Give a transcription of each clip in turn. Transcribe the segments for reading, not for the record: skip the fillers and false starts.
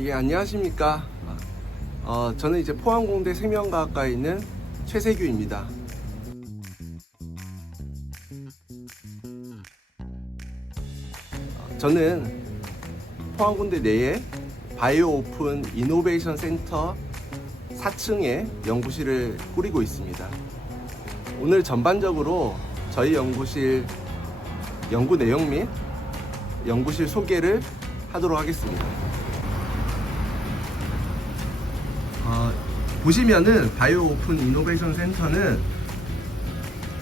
예, 안녕하십니까. 저는 이제 포항공대 생명과학과에 있는 최세규입니다. 저는 포항공대 내에 바이오 오픈 이노베이션 센터 4층에 연구실을 꾸리고 있습니다. 오늘 전반적으로 저희 연구실 연구 내용 및 연구실 소개를 하도록 하겠습니다. 보시면은 바이오 오픈 이노베이션 센터는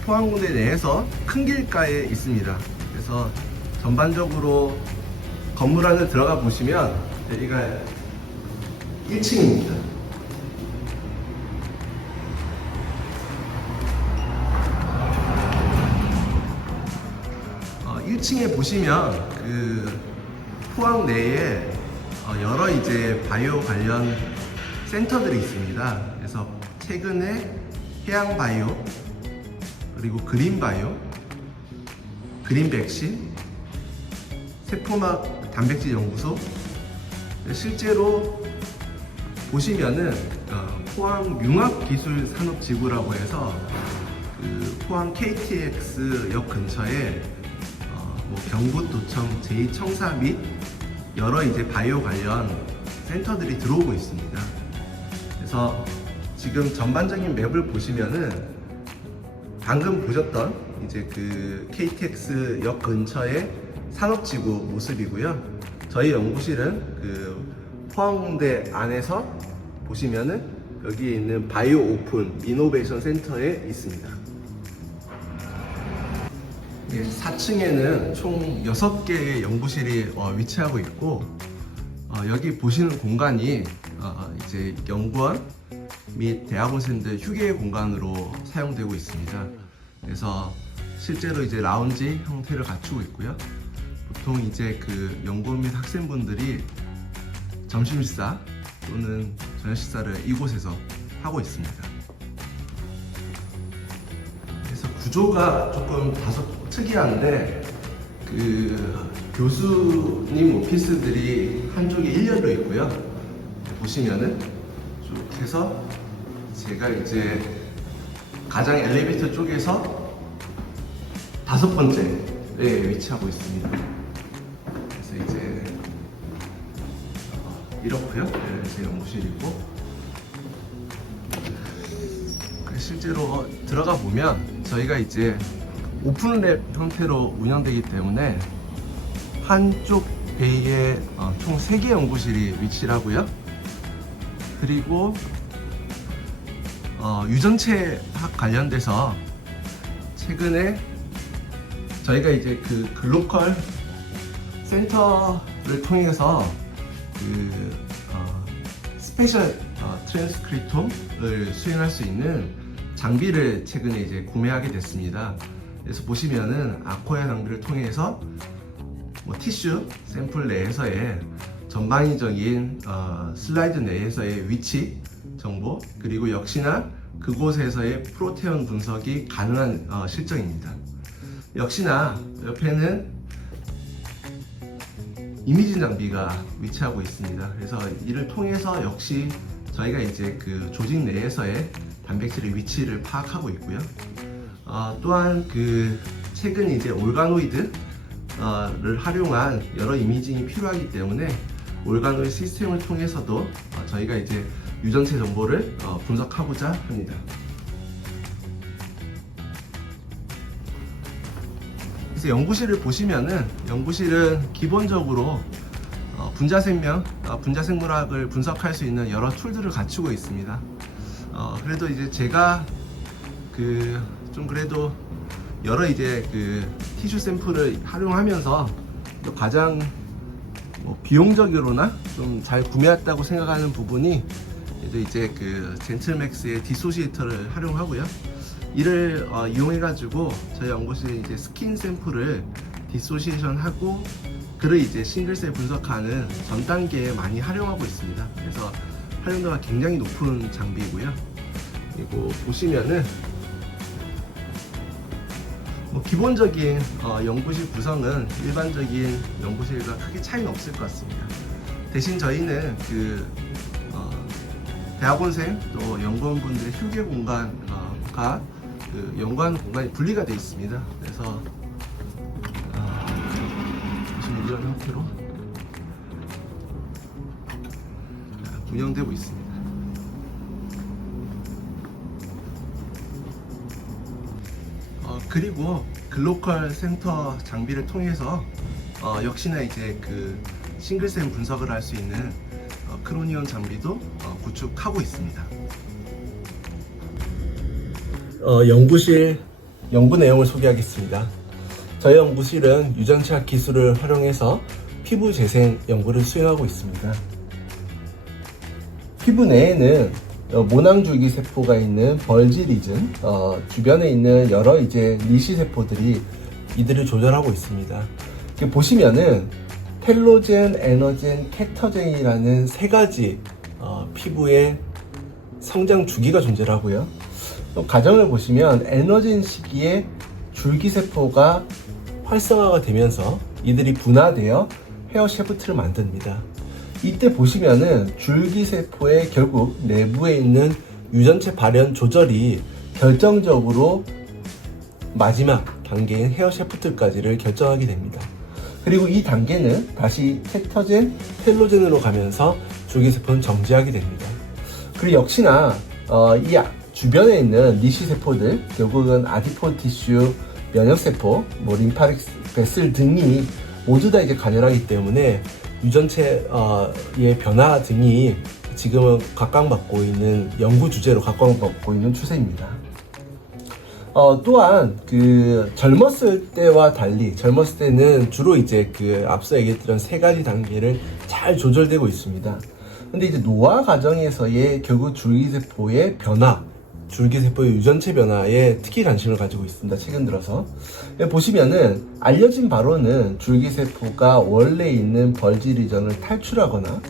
포항공대 내에서 큰 길가에 있습니다. 그래서 전반적으로 건물 안에 들어가 보시면 여기가 1층입니다. 1층에 보시면 그 포항 내에 여러 이제 바이오 관련 센터들이 있습니다. 그래서 최근에 해양 바이오, 그리고 그린 바이오, 그린 백신, 세포막 단백질 연구소. 실제로 보시면은 포항 융합기술산업지구라고 해서 그 포항 KTX 역 근처에 경북도청 제2청사 및 여러 이제 바이오 관련 센터들이 들어오고 있습니다. 그래서 지금 전반적인 맵을 보시면은 방금 보셨던 이제 그 KTX 역 근처의 산업지구 모습이고요. 저희 연구실은 그 포항공대 안에서 보시면은 여기에 있는 바이오 오픈 이노베이션 센터에 있습니다. 4층에는 총 6개의 연구실이 위치하고 있고, 여기 보시는 공간이 이제 연구원 및 대학원생들 휴게 공간으로 사용되고 있습니다. 그래서 실제로 이제 라운지 형태를 갖추고 있고요. 보통 이제 그 연구원 및 학생분들이 점심 식사 또는 저녁 식사를 이곳에서 하고 있습니다. 그래서 구조가 조금 다소 특이한데, 그 교수님 오피스들이 한쪽에 일렬로 있고요. 보시면은 쭉 해서 제가 이제 가장 엘리베이터 쪽에서 5번째에 위치하고 있습니다. 그래서 이제 이렇고요. 제 연구실이고, 실제로 들어가 보면 저희가 이제 오픈랩 형태로 운영되기 때문에 한쪽 베이에 총 3개 연구실이 위치를 하고요. 그리고 유전체학 관련돼서 최근에 저희가 이제 그 글로컬 센터를 통해서 그 스페셜 트랜스크립톰을 수행할 수 있는 장비를 최근에 이제 구매하게 됐습니다. 그래서 보시면은 아코야 장비를 통해서 티슈 샘플 내에서의 전방위적인 슬라이드 내에서의 위치 정보, 그리고 역시나 그곳에서의 프로테온 분석이 가능한 실정입니다. 역시나 옆에는 이미징 장비가 위치하고 있습니다. 그래서 이를 통해서 역시 저희가 이제 그 조직 내에서의 단백질의 위치를 파악하고 있고요. 또한 그 최근 이제 올가노이드를 활용한 여러 이미징이 필요하기 때문에 올가노이드 시스템을 통해서도 저희가 이제 유전체 정보를 분석하고자 합니다. 그래서 연구실을 보시면은, 연구실은 기본적으로 분자생명, 분자생물학을 분석할 수 있는 여러 툴들을 갖추고 있습니다. 그래도 이제 제가 좀 그래도 여러 이제 그 티슈 샘플을 활용하면서 가장 비용적으로나 좀 잘 구매했다고 생각하는 부분이 이제 그 젠틀맥스의 디소시에이터를 활용하고요. 이를 이용해 가지고 저희 연구실에 이제 스킨 샘플을 디소시에이션 하고 그를 이제 싱글셀 분석하는 전 단계에 많이 활용하고 있습니다. 그래서 활용도가 굉장히 높은 장비이고요. 그리고 보시면은 기본적인 연구실 구성은 일반적인 연구실과 크게 차이는 없을 것 같습니다. 대신 저희는 대학원생 또 연구원분들의 휴게 공간과 그 연구하는 공간이 분리가 되어 있습니다. 그래서 보시면 이런 형태로 운영되고 있습니다. 그리고 글로컬 센터 장비를 통해서 역시나 이제 그 싱글샘 분석을 할 수 있는 크로니온 장비도 구축하고 있습니다. 연구실 연구 내용을 소개하겠습니다. 저희 연구실은 유전체학 기술을 활용해서 피부 재생 연구를 수행하고 있습니다. 피부 내에는 모낭줄기 세포가 있는 벌지 리즌, 주변에 있는 여러 이제 니시 세포들이 이들을 조절하고 있습니다. 이렇게 보시면은 텔로젠, 에너젠, 케터젠이라는 세 가지 피부의 성장 주기가 존재를 하고요. 과정을 보시면 에너젠 시기에 줄기세포가 활성화가 되면서 이들이 분화되어 헤어 샤프트를 만듭니다. 이때 보시면은 줄기세포의 결국 내부에 있는 유전체 발현 조절이 결정적으로 마지막 단계인 헤어 샤프트까지를 결정하게 됩니다. 그리고 이 단계는 다시 케터젠, 텔로젠으로 가면서 줄기세포는 정지하게 됩니다. 그리고 역시나 이 주변에 있는 니시 세포들, 결국은 아디포 티슈, 면역세포, 림파릭 베슬 등이 모두 다 이제 관여하기 때문에 유전체의 변화 등이 지금은 각광받고 있는 연구 주제로 각광받고 있는 추세입니다. 또한 그 젊었을 때와 달리 젊었을 때는 주로 이제 그 앞서 얘기했던 세 가지 단계를 잘 조절되고 있습니다. 근데 이제 노화 과정에서의 결국 줄기세포의 변화, 줄기세포의 유전체 변화에 특히 관심을 가지고 있습니다. 최근 들어서 보시면은 알려진 바로는 줄기세포가 원래 있는 벌지 리전을 탈출하거나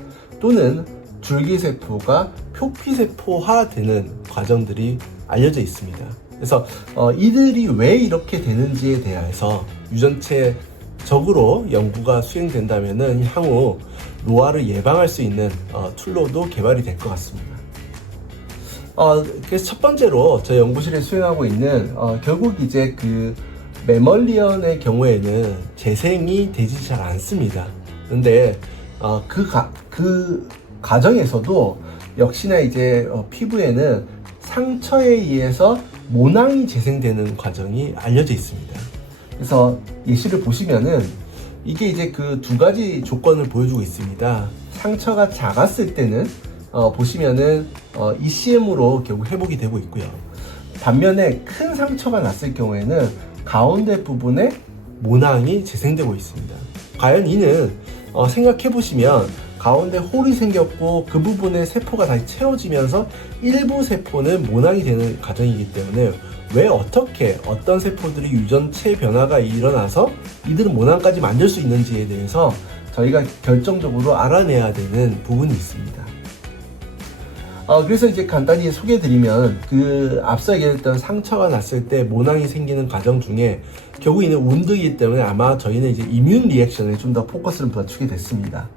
또는 줄기세포가 표피세포화 되는 과정들이 알려져 있습니다. 그래서 이들이 왜 이렇게 되는지에 대해서 유전체적으로 연구가 수행된다면은 향후 노화를 예방할 수 있는 툴로도 개발이 될 것 같습니다. 그래서 첫 번째로 저희 연구실에 수행하고 있는 결국 이제 그 매멀리언의 경우에는 재생이 되지 잘 않습니다. 근데 그 과정에서도 역시나 이제 피부에는 상처에 의해서 모낭이 재생되는 과정이 알려져 있습니다. 그래서 예시를 보시면은 이게 이제 그 두 가지 조건을 보여주고 있습니다. 상처가 작았을 때는 보시면은 ECM으로 결국 회복이 되고 있고요. 반면에 큰 상처가 났을 경우에는 가운데 부분에 모낭이 재생되고 있습니다. 과연 이는 생각해 보시면 가운데 홀이 생겼고 그 부분에 세포가 다시 채워지면서 일부 세포는 모낭이 되는 과정이기 때문에 왜 어떻게 어떤 세포들이 유전체 변화가 일어나서 이들은 모낭까지 만들 수 있는지에 대해서 저희가 결정적으로 알아내야 되는 부분이 있습니다. 그래서 이제 간단히 소개해드리면 그 앞서 얘기했던 상처가 났을 때 모낭이 생기는 과정 중에 결국 이는 운드이기 때문에 아마 저희는 이제 이뮨 리액션에 좀 더 포커스를 맞추게 됐습니다.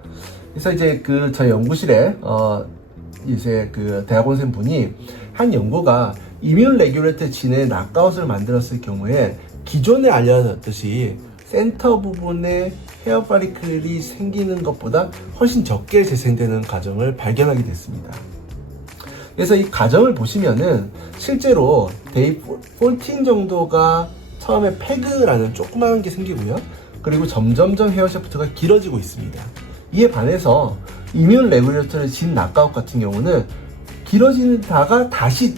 그래서 이제 그 저희 연구실에 이제 그 대학원생 분이 한 연구가 이뮨 레귤레이터 진의 낙아웃을 만들었을 경우에 기존에 알려졌듯이 센터 부분에 헤어 파리클이 생기는 것보다 훨씬 적게 재생되는 과정을 발견하게 됐습니다. 그래서 이 과정을 보시면은 실제로 데이 14 정도가 처음에 패그라는 조그마한 게 생기고요. 그리고 점점점 헤어 샤프트가 길어지고 있습니다. 이에 반해서 이뮨 레귤레이터 진 낙아웃 같은 경우는 길어지다가 다시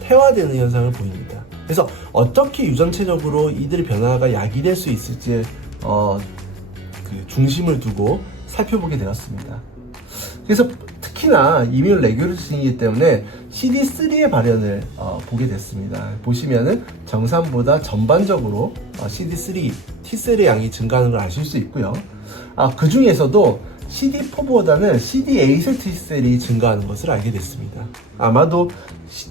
퇴화되는 현상을 보입니다. 그래서 어떻게 유전체적으로 이들 변화가 야기될 수 있을지 그 중심을 두고 살펴보게 되었습니다. 그래서 특히나 이뮨 레귤레이터이기 때문에 CD3의 발현을 보게 됐습니다. 보시면은 정상보다 전반적으로 CD3 T셀의 양이 증가하는 걸 아실 수 있고요. 그 중에서도 CD4보다는 CD8셀 T셀이 증가하는 것을 알게 됐습니다. 아마도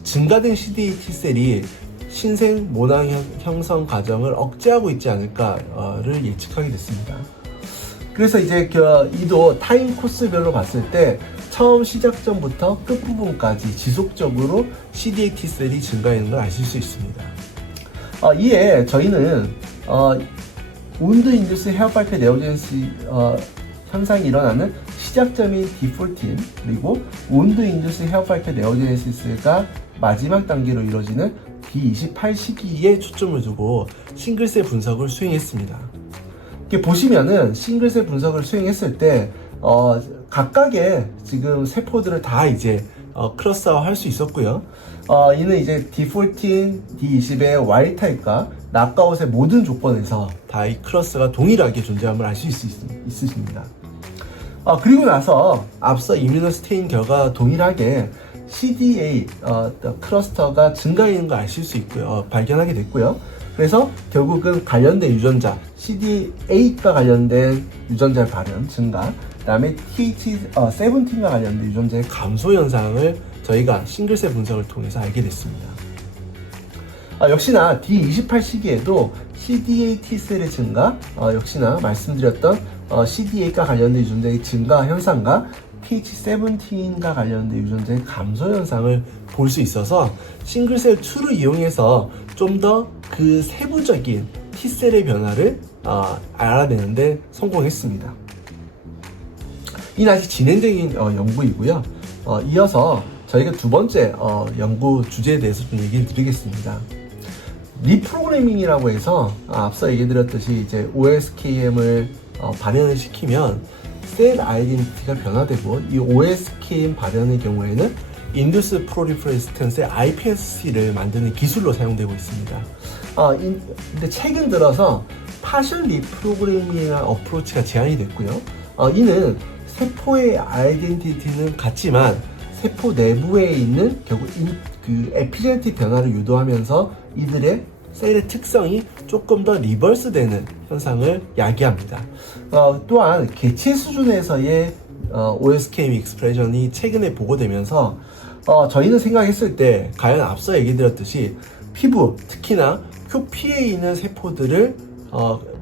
증가된 CD8 T셀이 신생 모낭 형성 과정을 억제하고 있지 않을까를 예측하게 됐습니다. 그래서 이제 이도 타임 코스별로 봤을 때 처음 시작점부터 끝부분까지 지속적으로 CDA T셀이 증가하는 걸 아실 수 있습니다. 이에 저희는 우운드 인듀스 헤어파이크 네오제네시스 현상이 일어나는 시작점인 D14 그리고 우운드 인듀스 헤어파이크 네오제네시스가 마지막 단계로 이루어지는 D28 시기에 초점을 두고 싱글셀 분석을 수행했습니다. 이렇게 보시면은 싱글셀 분석을 수행했을 때 각각의 지금 세포들을 다 이제 클러스화 할 수 있었고요. 이는 이제 D14, D20의 Y 타입과 낙아웃의 모든 조건에서 다 이 클러스가 동일하게 존재함을 아실 수 있으십니다. 그리고 나서 앞서 이뮤노스테인 결과 동일하게 CDA 클러스터가 증가하는 걸 아실 수 있고요. 발견하게 됐고요. 그래서 결국은 관련된 유전자 CDA과 관련된 유전자의 발현 증가, 그 다음에 TH17과 관련된 유전자의 감소 현상을 저희가 싱글셀 분석을 통해서 알게 됐습니다. 역시나 D28 시기에도 CDA T셀의 증가, 역시나 말씀드렸던 CDA과 관련된 유전자의 증가 현상과 TH17과 관련된 유전자의 감소 현상을 볼 수 있어서 싱글셀 2를 이용해서 좀 더 그 세부적인 T셀의 변화를 알아내는데 성공했습니다. 이는 아직 진행 중인 연구이고요. 이어서 저희가 두 번째 연구 주제에 대해서 좀 얘기를 드리겠습니다. 리프로그래밍이라고 해서 앞서 얘기 드렸듯이 이제 OSKM을 발현을 시키면 셀 아이덴티티가 변화되고 이 OSKM 발현의 경우에는 인듀스 프로리퍼레이스턴스의 iPSC를 만드는 기술로 사용되고 있습니다. 근데 최근 들어서 파셜 리프로그래밍이라는 어프로치가 제한이 됐고요. 이는 세포의 아이덴티티는 같지만 세포 내부에 있는 결국 그 에피제네틱 변화를 유도하면서 이들의 셀의 특성이 조금 더 리버스되는 현상을 야기합니다. 또한 개체 수준에서의 OSKM 익스프레션이 최근에 보고되면서 저희는 생각했을 때 과연 앞서 얘기 드렸듯이 피부, 특히나 표피에 있는 세포들을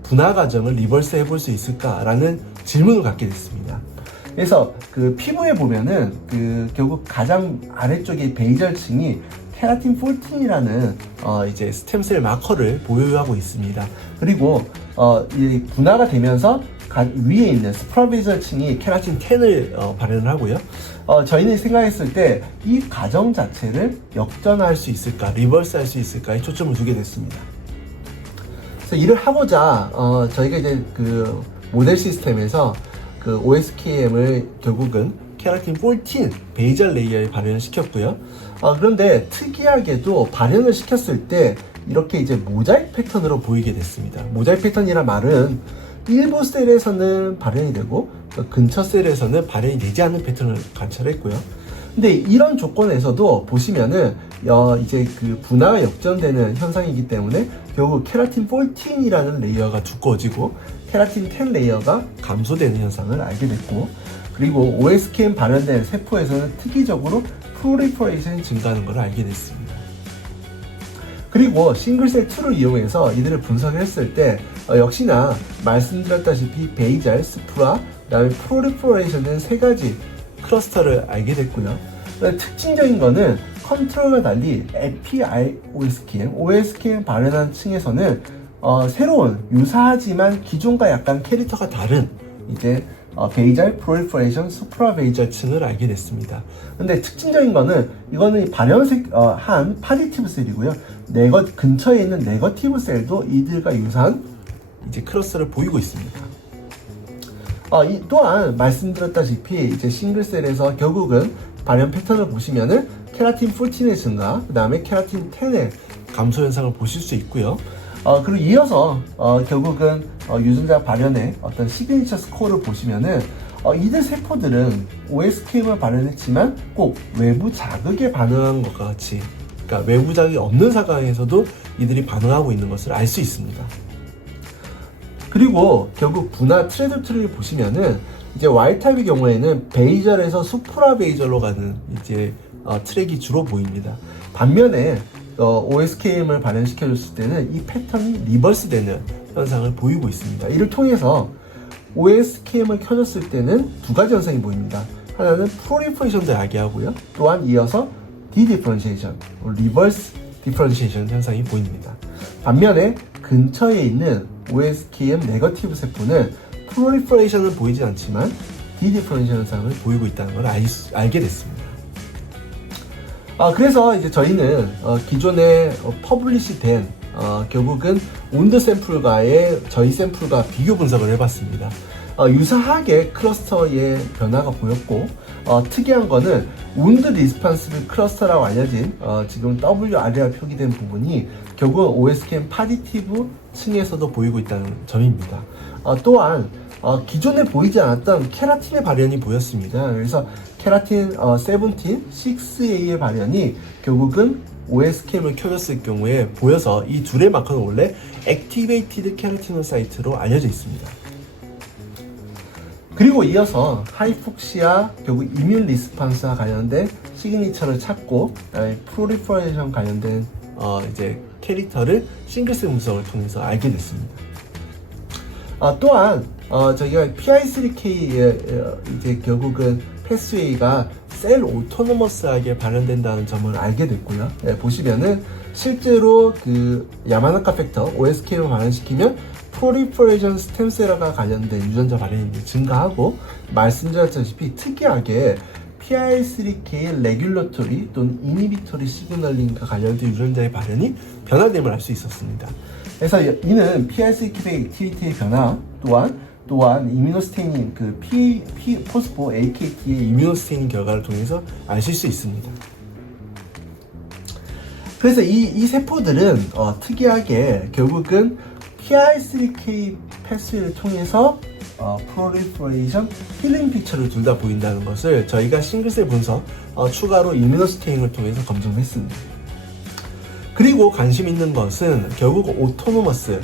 분화 과정을 리버스 해볼 수 있을까라는 질문을 갖게 됐습니다. 그래서 그 피부에 보면은 결국 가장 아래쪽에 베이절층이 케라틴 14이라는 이제 스템셀 마커를 보유하고 있습니다. 그리고 이 분화가 되면서 위에 있는 스프라베이절층이 케라틴 10을 발현을 하고요. 저희는 생각했을 때 이 과정 자체를 역전할 수 있을까, 리버스할 수 있을까에 초점을 두게 됐습니다. 그래서 이를 하고자 저희가 이제 그 모델 시스템에서 그 OSKM을 결국은 케라틴 14 베이절 레이어에 발현을 시켰고요. 그런데 특이하게도 발현을 시켰을 때 이렇게 이제 모자이크 패턴으로 보이게 됐습니다. 모자이크 패턴이란 말은 일부 셀에서는 발현이 되고 근처 셀에서는 발현이 되지 않는 패턴을 관찰했고요. 근데 이런 조건에서도 보시면은 이제 그 분화가 역전되는 현상이기 때문에 결국 케라틴 14이라는 레이어가 두꺼워지고 케라틴 10 레이어가 감소되는 현상을 알게 됐고, 그리고 OSKM 발현된 세포에서는 특이적으로 프로리퍼레이션이 증가하는 것을 알게 됐습니다. 그리고 싱글셀 2를 이용해서 이들을 분석했을 때 역시나 말씀드렸다시피 베이잘, 스프라, 그 다음에 프로리퍼레이션된 세 가지 클러스터를 알게 됐고요. 특징적인 거는 컨트롤과 달리 OSKM 발현한 층에서는 새로운 유사하지만 기존과 약간 캐릭터가 다른 이제 베이잘, 프로리퍼레이션, 수프라베이잘 층을 알게 됐습니다. 근데 특징적인 거는 이거는 발현한 파지티브 셀이고요. 근처에 있는 네거티브 셀도 이들과 유사한 이제 클러스를 보이고 있습니다. 또한 말씀드렸다시피 이제 싱글셀에서 결국은 발현 패턴을 보시면은 케라틴 14의 증가, 그 다음에 케라틴 10의 감소 현상을 보실 수 있고요. 그리고 이어서 결국은 유전자 발현의 어떤 시그니처 스코어를 보시면은 이들 세포들은 OSKM을 발현했지만 꼭 외부 자극에 반응한 것과 같이, 그러니까 외부 자극이 없는 상황에서도 이들이 반응하고 있는 것을 알 수 있습니다. 그리고 결국 분화 트레저토리를 보시면은 이제 Y타입의 경우에는 베이절에서 수프라 베이절로 가는 이제 트랙이 주로 보입니다. 반면에 OSKM을 발현시켜줬을 때는 이 패턴이 리버스 되는 현상을 보이고 있습니다. 이를 통해서 OSKM을 켜졌을 때는 두 가지 현상이 보입니다. 하나는 프로리퍼레이션도 야기하고요. 또한 이어서 디디퍼런시에이션, 리버스 디퍼런시에이션 현상이 보입니다. 반면에 근처에 있는 OSKM 네거티브 세포는 프로리퍼레이션은 보이지 않지만 디디퍼런시에이션 현상을 보이고 있다는 걸 알게 됐습니다. 그래서 이제 저희는 기존에 퍼블리시된 결국은 온드 샘플과의 저희 샘플과 비교 분석을 해봤습니다. 유사하게 클러스터의 변화가 보였고 특이한 거는 온드 리스판시브 클러스터라고 알려진 지금 WR이라 표기된 부분이 결국은 OSKM 파디티브 층에서도 보이고 있다는 점입니다. 또한 기존에 보이지 않았던 케라틴의 발현이 보였습니다. 그래서 케라틴 17, 6A의 발현이 결국은 OSKM을 켜졌을 경우에 보여서 이 둘의 마커는 원래 액티베이티드 케라티노사이트로 알려져 있습니다. 그리고 이어서 하이폭시아 결국 이뮨 리스판스와 관련된 시그니처를 찾고 프로리퍼레이션 관련된 이제 캐릭터를 싱글셀 분석을 통해서 알게 됐습니다. 또한 저희가 PI3K의 이제 결국은 패스웨이가 셀 오토노머스하게 발현된다는 점을 알게 됐고요. 보시면은 실제로 그 야마나카 팩터 OSKM을 발현시키면 프로리퍼레이션 스템셀과 관련된 유전자 발현이 증가하고 말씀드렸다시피 특이하게 PI3K의 레귤러토리 또는 이니비토리 시그널링과 관련된 유전자의 발현이 변화됨을 알 수 있었습니다. 그래서 이는 PI3K 액티비티의 변화 또한 이뮤노스테이닝 그 포스포 AKT의 이뮤노스테이닝 결과를 통해서 아실 수 있습니다. 그래서 이 세포들은 특이하게 결국은 PI3K 패스웨이를 통해서 프로리퍼레이션 힐링 픽처를 둘 다 보인다는 것을 저희가 싱글셀 분석 추가로 이뮤노스테이닝을 통해서 검증했습니다. 그리고 관심 있는 것은 결국 오토노머스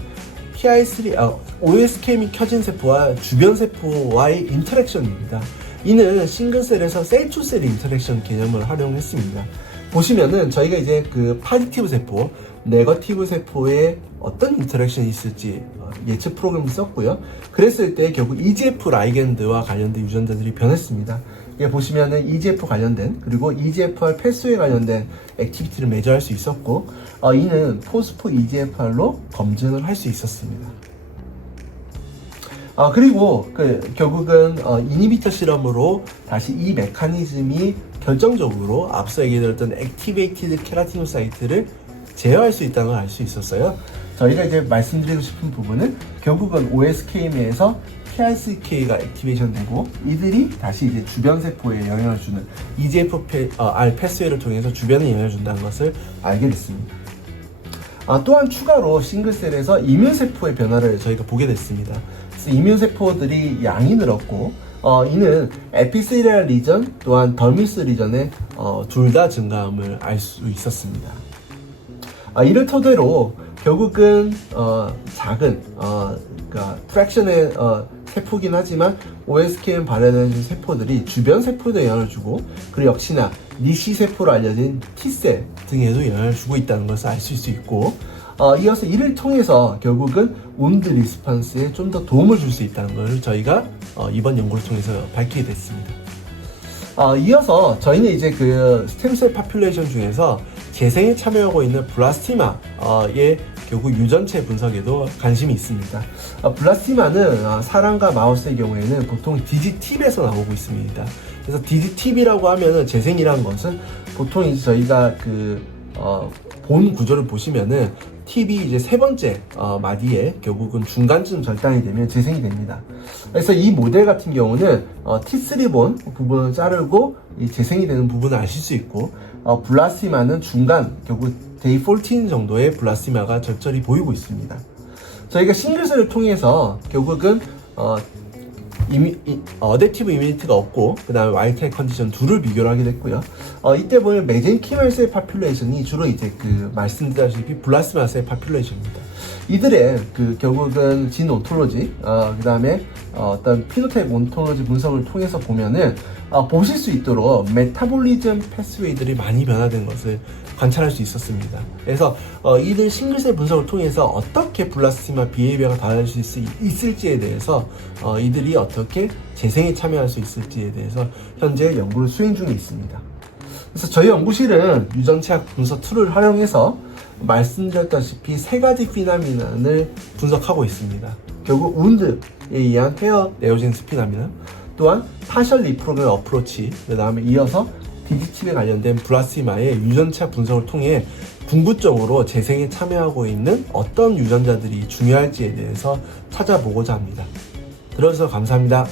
OSKM이 켜진 세포와 주변 세포와의 인터랙션입니다. 이는 싱글셀에서 셀-투-셀 인터랙션 개념을 활용했습니다. 보시면은 저희가 이제 그 파지티브 세포, 네거티브 세포에 어떤 인터랙션이 있을지 예측 프로그램을 썼고요. 그랬을 때 결국 EGF 라이겐드와 관련된 유전자들이 변했습니다. 이게 보시면은 EGF 관련된 그리고 EGFR 패스웨이 관련된 액티비티를 매저할 수 있었고 이는 포스포 EGFR로 검증을 할 수 있었습니다. 그리고 결국은 이니비터 실험으로 다시 이 메커니즘이 결정적으로 앞서 얘기드렸던 액티베이티드 케라티노사이트를 제어할 수 있다는 걸 알 수 있었어요. 저희가 이제 말씀드리고 싶은 부분은 결국은 OSKM에서 PI3K가 액티베이션 되고 이들이 다시 이제 주변 세포에 영향을 주는 EGFR 패스웨이를 통해서 주변에 영향을 준다는 것을 알게 됐습니다. 또한 추가로 싱글셀에서 이뮨세포의 변화를 저희가 보게 됐습니다. 그래서 이뮨세포들이 양이 늘었고 이는 에피셀리얼 리전 또한 더미스 리전의 둘 다 증가함을 알 수 있었습니다. 이를 토대로 결국은 작은 그러니까 프랙션의 세포긴 하지만 OSKM 발현해준 세포들이 주변 세포에도 영향을 주고 그리고 역시나 니시 세포로 알려진 T셀 등에도 영향을 주고 있다는 것을 알 수 있고 이어서 이를 통해서 결국은 온드 리스판스에 좀 더 도움을 줄 수 있다는 것을 저희가 이번 연구를 통해서 밝히게 됐습니다. 이어서 저희는 이제 그 스템셀 파퓰레이션 중에서 재생에 참여하고 있는 블라스티마의 결국 유전체 분석에도 관심이 있습니다. 블라스티마는 사람과 마우스의 경우에는 보통 디지팁에서 나오고 있습니다. 그래서 디지팁이라고 하면은 재생이라는 것은 보통 이제 저희가 본 구조를 보시면은 팁이 이제 세 번째 마디에 결국은 중간쯤 절단이 되면 재생이 됩니다. 그래서 이 모델 같은 경우는 T3본 부분을 자르고 이 재생이 되는 부분을 아실 수 있고 블라스티마는 중간 결국 데이 14 정도의 블라스티마가 적절히 보이고 있습니다. 저희가 싱글셀을 통해서 결국은 어댑티브 이뮤니티가 없고 그 다음에 와일드타입 컨디션 둘을 비교를 하게 됐고요. 이때 보면 메젠키멀 셀 파퓰레이션이 주로 이제 말씀드렸다시피 블라스마 셀 파퓰레이션입니다. 이들의 결국은 진 온톨로지, 그 다음에 어떤 피노타입 온톨로지 분석을 통해서 보면은 보실 수 있도록 메타볼리즘 패스웨이들이 많이 변화된 것을 관찰할 수 있었습니다. 그래서 이들 싱글셀 분석을 통해서 어떻게 블라스티마 비헤이비어가 달라질 수 있을지에 대해서 이들이 어떻게 재생에 참여할 수 있을지에 대해서 현재 연구를 수행 중에 있습니다. 그래서 저희 연구실은 유전체학 분석 툴을 활용해서 말씀드렸다시피 세 가지 피나미난을 분석하고 있습니다. 결국 운드에 의한 헤어 네오젠스 피나미난, 또한 파셜 리프로그램 어프로치, 그 다음에 이어서 DDT에 관련된 블라스티마의 유전체학 분석을 통해 궁극적으로 재생에 참여하고 있는 어떤 유전자들이 중요할지에 대해서 찾아보고자 합니다. 들어주셔서 감사합니다.